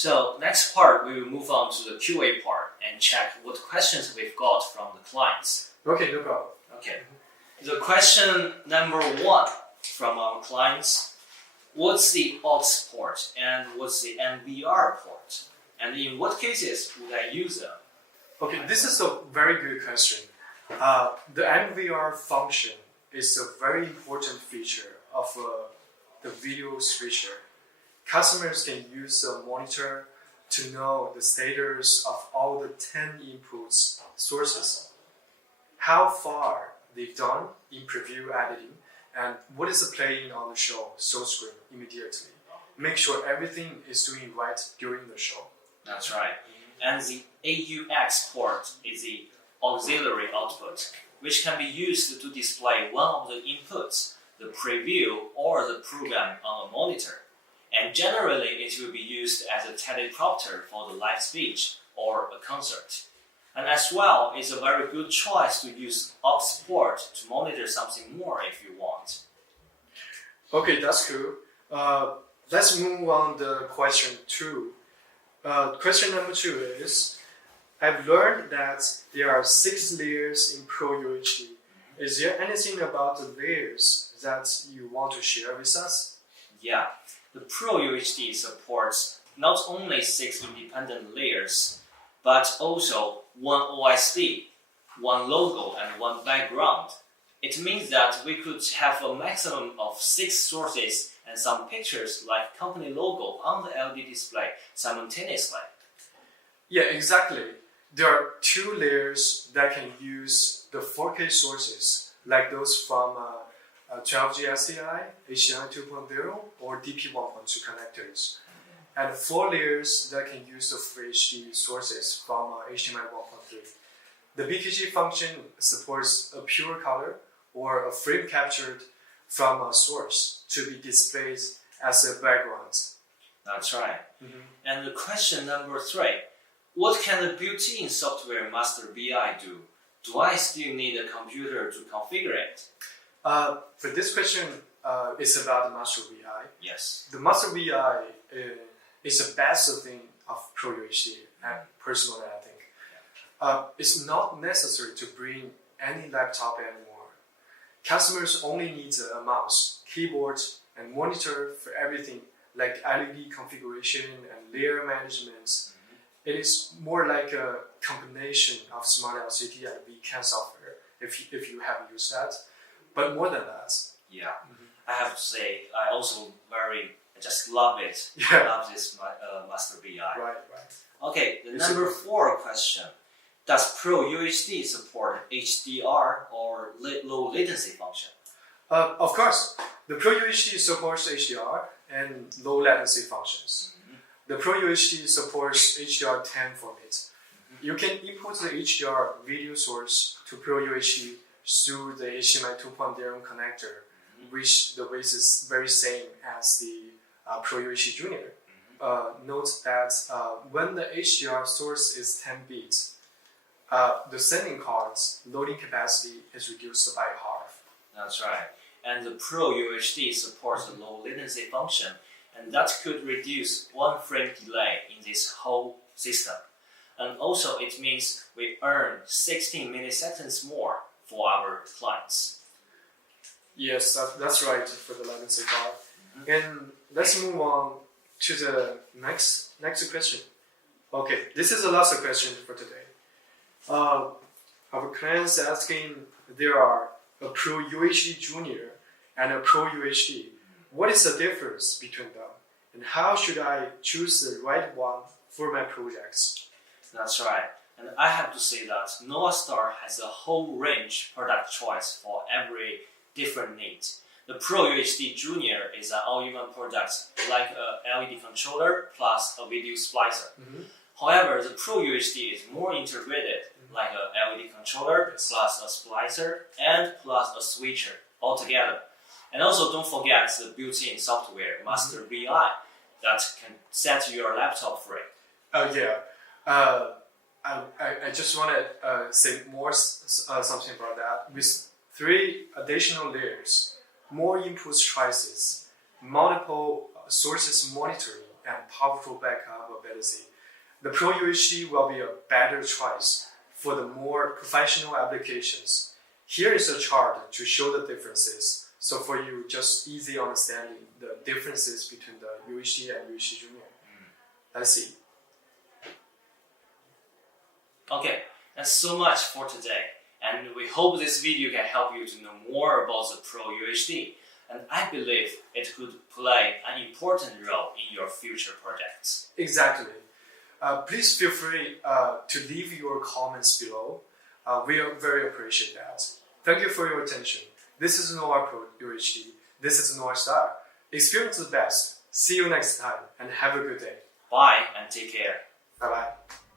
So next part, we will move on to the QA part and check what questions we've got from the clients. Okay, no problem. Okay. The question number 1 from our clients: what's the aux port and what's the NVR port? And in what cases would I use them? Okay, this is a very good question. The NVR function is a very important feature of the video switcher. Customers can use a monitor to know the status of all the 10 inputs sources, how far they've done in preview editing, and what is playing on the show screen immediately. Make sure everything is doing right during the show. That's right. And the AUX port is the auxiliary output, which can be used to display one of the inputs, the preview or the program on a monitor. And generally, it will be used as a teleprompter for the live speech or a concert. And as well, it's a very good choice to use aux port to monitor something more if you want. Okay, that's cool. Let's move on to question 2. Question number 2 is, I've learned that there are 6 layers in Pro UHD. Is there anything about the layers that you want to share with us? Yeah, the Pro UHD supports not only 6 independent layers, but also 1 OSD, 1 logo, and 1 background. It means that we could have a maximum of 6 sources and some pictures like company logo on the LED display simultaneously. Yeah, exactly. There are 2 layers that can use the 4K sources, like those from 12G SDI, HDMI 2.0, or DP 1.2 connectors. And 4 layers that can use the Full HD sources from HDMI 1.3. The BKG function supports a pure color or a frame captured from a source to be displayed as a background. That's right. And the question number 3. What can the built-in software Master BI do? Do I still need a computer to configure it? For this question, it's about the Master BI. Yes. The Master BI is the best thing of Pro UHD, and personally I think. It's not necessary to bring any laptop anymore. Customers only need a mouse, keyboard, and monitor for everything like LED configuration and layer management. It is more like a combination of Smart LCD and VCAN software, if you have used that. But more than that. Yeah, I have to say, I also just love it. Yeah. I love this Master BI. Right. Okay, the number 4 question. Does Pro UHD support HDR or low latency function? Of course, the Pro UHD supports HDR and low latency functions. The Pro UHD supports HDR10 format. You can input the HDR video source to Pro UHD through the HDMI 2.0 connector, which the width is very same as the Pro UHD Junior. Note that when the HDR source is 10 bits, the sending card's loading capacity is reduced by half. That's right. And the Pro UHD supports the low latency function, and that could reduce 1 frame delay in this whole system. And also it means we earn 16 milliseconds more for our clients. Yes, that's right for the latency part. And let's move on to the next question. Okay, this is the last question for today. Our clients asking, there are a Pro UHD Junior and a Pro UHD. What is the difference between them? And how should I choose the right one for my projects? That's right. And I have to say that NovaStar has a whole range product choice for every different need. The Pro UHD Junior is an all-in-one product like a LED controller plus a video splicer. However, the Pro UHD is more integrated, like a LED controller plus a splicer and plus a switcher altogether. And also don't forget the built-in software, Master BI, that can set your laptop free. I just want to say more something about that. With 3 additional layers, more input choices, multiple sources monitoring, and powerful backup ability, the Pro UHD will be a better choice for the more professional applications. Here is a chart to show the differences. So for you, just easy understanding the differences between the UHD and UHD Junior. Let's see. Okay, that's so much for today. And we hope this video can help you to know more about the Pro UHD. And I believe it could play an important role in your future projects. Exactly. Please feel free to leave your comments below. We very appreciate that. Thank you for your attention. This is Nova Pro UHD. This is NovaStar. Experience the best. See you next time and have a good day. Bye and take care. Bye-bye.